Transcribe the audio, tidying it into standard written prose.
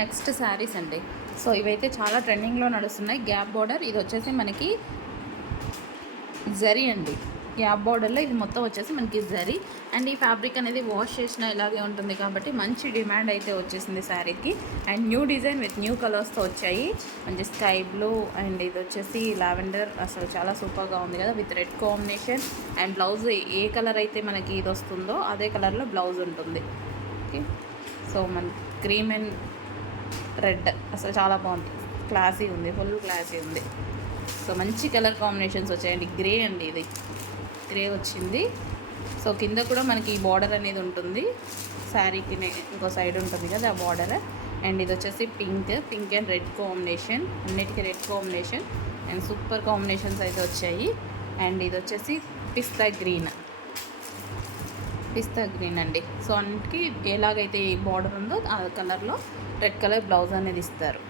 Next saris అండి. So ఇవైతే చాలా ట్రెండింగ్లో నడుస్తున్నాయి. గ్యాప్ బార్డర్, ఇది వచ్చేసి మనకి జరీ అండి. గ్యాప్ బార్డర్లో ఇది మొత్తం వచ్చేసి మనకి జరీ. అండ్ ఈ ఫ్యాబ్రిక్ అనేది వాష్ చేసిన ఇలాగే ఉంటుంది కాబట్టి మంచి డిమాండ్ అయితే వచ్చేసింది శారీకి. And new design with new కలర్స్తో వచ్చాయి. మంచి స్కై బ్లూ అండ్ ఇది వచ్చేసి లావెండర్, అసలు చాలా సూపర్గా ఉంది కదా, with red combination. And blouse A colour అయితే మనకి ఇది వస్తుందో అదే కలర్లో బ్లౌజ్ ఉంటుంది. ఓకే, సో మన క్రీమ్ అండ్ రెడ్ అసలు చాలా బాగుంది, క్లాసీ ఉంది, ఫుల్ క్లాసీ ఉంది. సో మంచి కలర్ కాంబినేషన్స్ వచ్చాయండి. గ్రే అండి, ఇది గ్రే వచ్చింది. సో కింద కూడా మనకి ఈ బార్డర్ అనేది ఉంటుంది, శారీకి ఇంకో సైడ్ ఉంటుంది కదా ఆ బార్డర్. అండ్ ఇది వచ్చేసి పింక్ అండ్ రెడ్ కాంబినేషన్, అన్నిటికీ red combination and super combinations అయితే వచ్చాయి. అండ్ ఇది వచ్చేసి పిస్తా గ్రీన్ అండి. సో అన్నిటికీ ఎలాగైతే ఈ బార్డర్ ఉందో ఆ కలర్లో రెడ్ కలర్ బ్లౌజ్ అనేది ఇస్తారు.